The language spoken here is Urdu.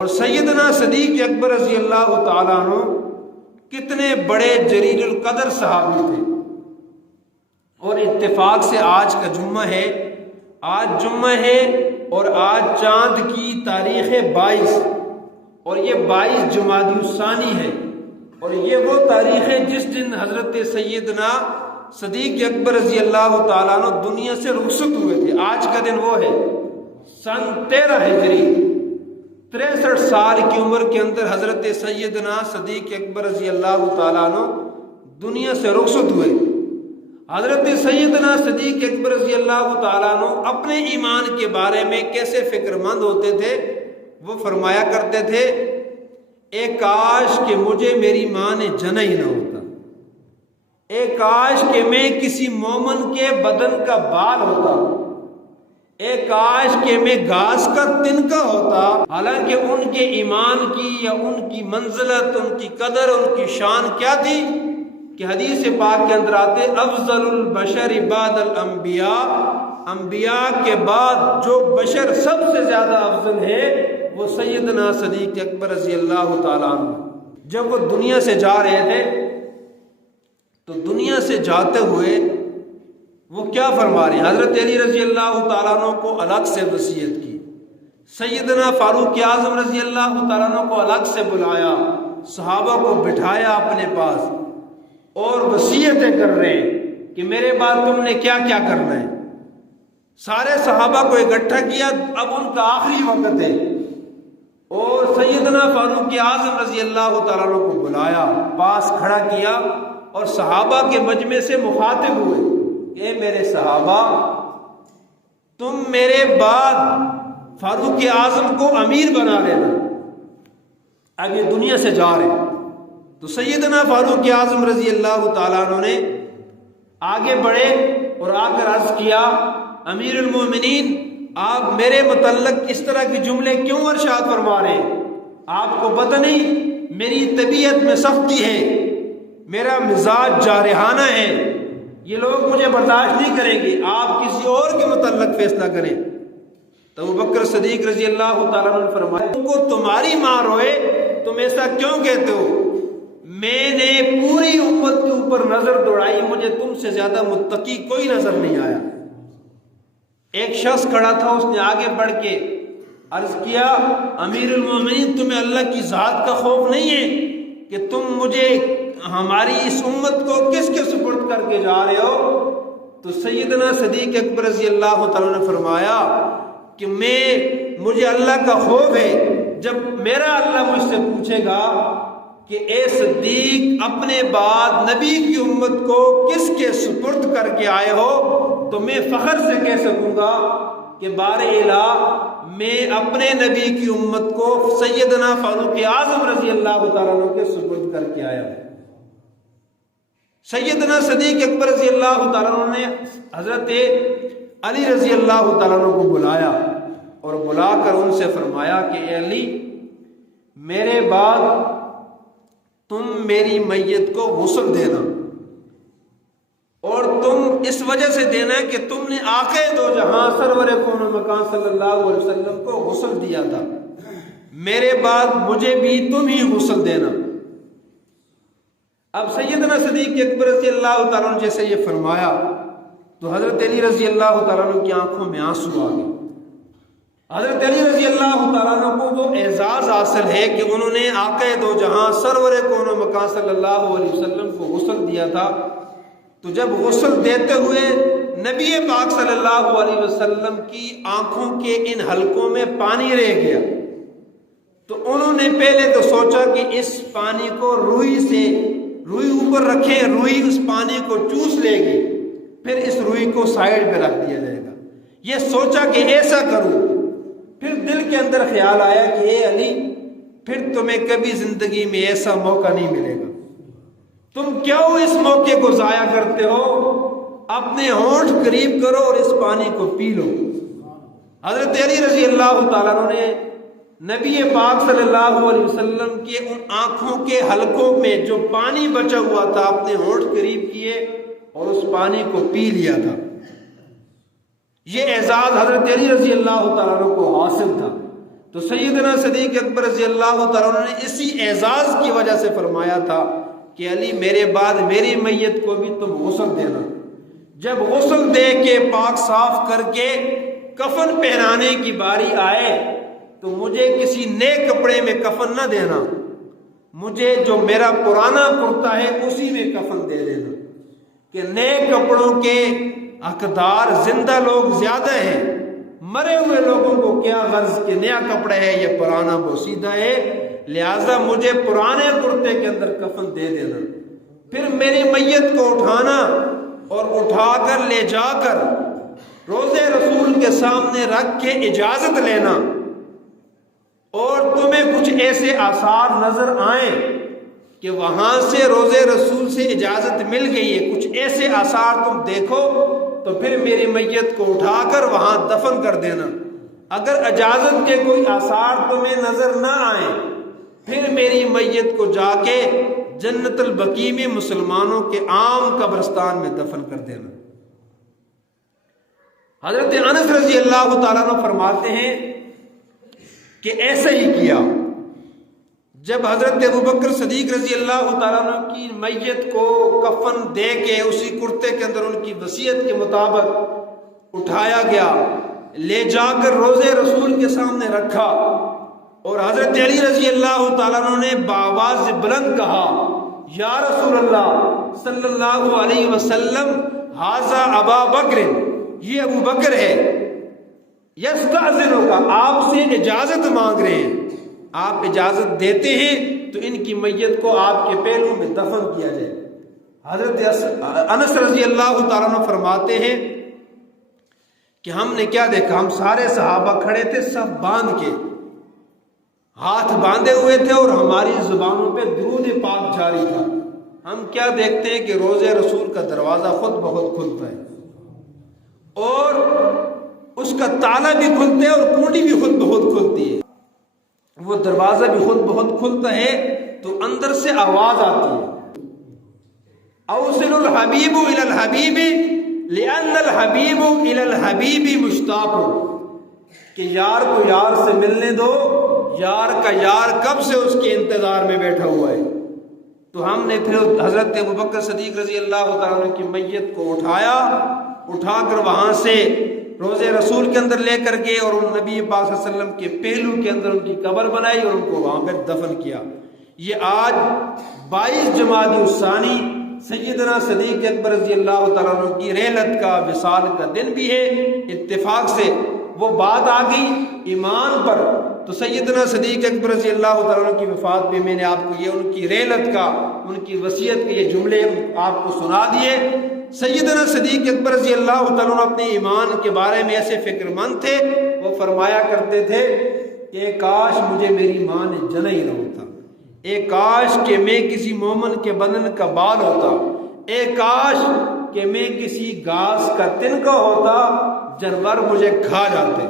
اور سیدنا صدیق اکبر رضی اللہ تعالیٰ عنہ کتنے بڑے جلیل القدر صحابی تھے۔ اور اتفاق سے آج کا جمعہ ہے، آج جمعہ ہے اور آج چاند کی تاریخ 22 اور یہ 22 جمادی الثانی ہے، اور یہ وہ تاریخ ہے جس دن حضرت سیدنا صدیق اکبر رضی اللہ تعالیٰ عنہ دنیا سے رخصت ہوئے تھے۔ آج کا دن وہ ہے سن 13 ہجری، 63 سال کی عمر کے اندر حضرت سیدنا صدیق اکبر رضی اللہ تعالیٰ عنہ دنیا سے رخصت ہوئے۔ حضرت سیدنا صدیق اکبر رضی اللہ تعالیٰ عنہ اپنے ایمان کے بارے میں کیسے فکر مند ہوتے تھے، وہ فرمایا کرتے تھے، اے کاش کہ مجھے میری ماں نے جنا ہی نہ ہوتا، اے کاش کہ میں کسی مومن کے بدن کا بال ہوتا، اے کاش کہ میں گھاس کا تنکا ہوتا۔ حالانکہ ان کے ایمان کی یا ان کی منزلت، ان کی قدر، ان کی شان کیا تھی کہ حدیث پاک کے اندر آتے افضل البشر بعد الانبیاء، انبیاء کے بعد جو بشر سب سے زیادہ افضل ہے وہ سیدنا صدیق اکبر رضی اللہ تعالیٰ عنہ۔ جب وہ دنیا سے جا رہے تھے تو دنیا سے جاتے ہوئے وہ کیا فرما رہے ہیں؟ حضرت علی رضی اللہ تعالیٰ عنہ کو الگ سے وصیت کی، سیدنا فاروق اعظم رضی اللہ تعالیٰ عنہ کو الگ سے بلایا، صحابہ کو بٹھایا اپنے پاس اور وصیتیں کر رہے ہیں کہ میرے بعد تم نے کیا کیا کرنا ہے۔ سارے صحابہ کو اکٹھا کیا، اب ان کا آخری وقت ہے، اور سیدنا فاروق اعظم رضی اللہ تعالیٰ عنہ کو بلایا، پاس کھڑا کیا اور صحابہ کے مجمع سے مخاطب ہوئے، اے میرے صحابہ، تم میرے بعد فاروق اعظم کو امیر بنا لینا، اب یہ دنیا سے جا رہے ہیں۔ تو سیدنا فاروق اعظم رضی اللہ تعالیٰ عنہ نے آگے بڑھے اور آ کر عرض کیا، امیر المومنین، آپ میرے متعلق اس طرح کے جملے کیوں ارشاد فرما رہے ہیں؟ آپ کو پتہ نہیں میری طبیعت میں سختی ہے، میرا مزاج جارحانہ ہے، یہ لوگ مجھے برداشت نہیں کریں گے، آپ کسی اور کے متعلق فیصلہ کریں۔ تو ابوبکر صدیق رضی اللہ تعالیٰ عنہ نے فرمایا، تم کو تمہاری ماں روئے، تم ایسا کیوں کہتے ہو؟ میں نے پوری امت کے اوپر نظر دوڑائی، مجھے تم سے زیادہ متقی کوئی نظر نہیں آیا۔ ایک شخص کھڑا تھا، اس نے آگے بڑھ کے عرض کیا، امیر المومنین، تمہیں اللہ کی ذات کا خوف نہیں ہے کہ تم مجھے ہماری اس امت کو کس کے سپرد کر کے جا رہے ہو؟ تو سیدنا صدیق اکبر رضی اللہ تعالیٰ نے فرمایا کہ مجھے اللہ کا خوف ہے، جب میرا اللہ مجھ سے پوچھے گا کہ اے صدیق، اپنے بعد نبی کی امت کو کس کے سپرد کر کے آئے ہو، تو میں فخر سے کہہ سکوں گا کہ بار الہ میں اپنے نبی کی امت کو سیدنا فاروق اعظم رضی اللہ تعالیٰ عنہ کے سپرد کر کے آیا ہوں۔ سیدنا صدیق اکبر رضی اللہ تعالیٰ عنہ نے حضرت علی رضی اللہ تعالیٰ عنہ کو بلایا اور بلا کر ان سے فرمایا کہ اے علی، میرے بعد تم میری میت کو غسل دینا، اور تم اس وجہ سے دینا کہ تم نے آقا دو جہاں سرور کون و مکان صلی اللہ علیہ وسلم کو غسل دیا تھا، میرے بعد مجھے بھی تم ہی غسل دینا۔ اب سیدنا صدیق اکبر رضی اللہ تعالیٰ عنہ جیسے یہ فرمایا تو حضرت علی رضی اللہ تعالیٰ عنہ کی آنکھوں میں آنسو آ گئے۔ حضرت علی رضی اللہ تعالیٰ عنہ کو وہ اعزاز حاصل ہے کہ انہوں نے آقا دو جہاں سرور کون و مکان صلی اللہ علیہ وسلم کو غسل دیا تھا، تو جب غسل دیتے ہوئے نبی پاک صلی اللہ علیہ وسلم کی آنکھوں کے ان حلقوں میں پانی رہ گیا، تو انہوں نے پہلے تو سوچا کہ اس پانی کو روئی اوپر رکھیں، روئی اس پانی کو چوس لے گی، پھر اس روئی کو سائیڈ پہ رکھ دیا جائے گا۔ یہ سوچا کہ ایسا کروں، پھر دل کے اندر خیال آیا کہ اے علی، پھر تمہیں کبھی زندگی میں ایسا موقع نہیں ملے گا، تم کیوں اس موقع کو ضائع کرتے ہو؟ اپنے ہونٹ قریب کرو اور اس پانی کو پی لو۔ حضرت علی رضی اللہ تعالیٰ عنہ نے نبی پاک صلی اللہ علیہ وسلم کے ان آنکھوں کے حلقوں میں جو پانی بچا ہوا تھا اپنے ہونٹ قریب کیے اور اس پانی کو پی لیا تھا۔ یہ اعزاز حضرت علی رضی اللہ تعالیٰ عنہ کو حاصل تھا۔ تو سیدنا صدیق اکبر رضی اللہ تعالیٰ عنہ نے اسی اعزاز کی وجہ سے فرمایا تھا کہ علی میرے بعد میری میت کو بھی تم غسل دینا، جب غسل دے کے پاک صاف کر کے کفن پہنانے کی باری آئے تو مجھے کسی نئے کپڑے میں کفن نہ دینا، مجھے جو میرا پرانا کرتا ہے اسی میں کفن دے دینا، کہ نئے کپڑوں کے حقدار زندہ لوگ زیادہ ہیں، مرے ہوئے لوگوں کو کیا غرض کہ نیا کپڑا ہے یا پرانا بوسیدہ ہے، لہذا مجھے پرانے کرتے کے اندر کفن دے دینا، پھر میری میت کو اٹھانا اور اٹھا کر لے جا کر روضے رسول کے سامنے رکھ کے اجازت لینا، اور تمہیں کچھ ایسے آثار نظر آئیں کہ وہاں سے روضے رسول سے اجازت مل گئی ہے، کچھ ایسے آثار تم دیکھو تو پھر میری میت کو اٹھا کر وہاں دفن کر دینا، اگر اجازت کے کوئی آثار تمہیں نظر نہ آئیں پھر میری میت کو جا کے جنت البقیع میں مسلمانوں کے عام قبرستان میں دفن کر دینا۔ حضرت انس رضی اللہ تعالیٰ عنہ فرماتے ہیں کہ ایسا ہی کیا، جب حضرت ابوبکر صدیق رضی اللہ تعالیٰ عنہ کی میت کو کفن دے کے اسی کرتے کے اندر ان کی وصیت کے مطابق اٹھایا گیا، لے جا کر روضے رسول کے سامنے رکھا، اور حضرت علی رضی اللہ تعالیٰ عنہ نے بآواز بلند کہا یا رسول اللہ صلی اللہ علیہ وسلم ھذا ابا بکر، یہ ابو بکر ہے، یستأذنک، آپ سے اجازت مانگ رہے ہیں، آپ اجازت دیتے ہیں تو ان کی میت کو آپ کے پہلو میں دفن کیا جائے۔ حضرت انس رضی اللہ تعالیٰ عنہ فرماتے ہیں کہ ہم نے کیا دیکھا، ہم سارے صحابہ کھڑے تھے سب باندھ کے، ہاتھ باندھے ہوئے تھے اور ہماری زبانوں پہ درود پاک جاری تھا، ہم کیا دیکھتے ہیں کہ روضے رسول کا دروازہ خود بخود کھلتا ہے اور اس کا تالا بھی کھلتا ہے اور کنڈی بھی خود بخود کھلتی ہے، وہ دروازہ بھی خود بخود کھلتا ہے تو اندر سے آواز آتی ہے اوصل الحبیب الی الحبیب لأن الحبیب الی الحبیب مشتاق، کہ یار کو یار سے ملنے دو، یار کا یار کب سے اس کے انتظار میں بیٹھا ہوا ہے۔ تو ہم نے پھر حضرت ابوبکر صدیق رضی اللہ تعالیٰ عنہ کی میت کو اٹھا کر وہاں سے روضے رسول کے اندر لے کر گئے اور ان نبی پاک صلی اللہ علیہ وسلم کے پہلو کے اندر ان کی قبر بنائی اور ان کو وہاں پہ دفن کیا۔ یہ آج 22 جمادی الثانی سیدنا صدیق اکبر رضی اللہ تعالیٰ عنہ کی رحلت کا وصال کا دن بھی ہے، اتفاق سے وہ بات آ گئی ایمان پر، تو سیدنا صدیق اکبر رضی اللہ تعالیٰ عنہ کی وفات میں نے آپ کو یہ ان کی رحلت کا، ان کی وصیت کے یہ جملے آپ کو سنا دیے۔ سیدنا صدیق اکبر رضی اللہ تعالیٰ عنہ اپنے ایمان کے بارے میں ایسے فکر مند تھے، وہ فرمایا کرتے تھے کہ کاش مجھے میری ماں نے جنا ہی نہ ہوتا، اے کاش کہ میں کسی مومن کے بدن کا بال ہوتا، اے کاش کہ میں کسی گھاس کا تنکا ہوتا، جانور مجھے کھا جاتے۔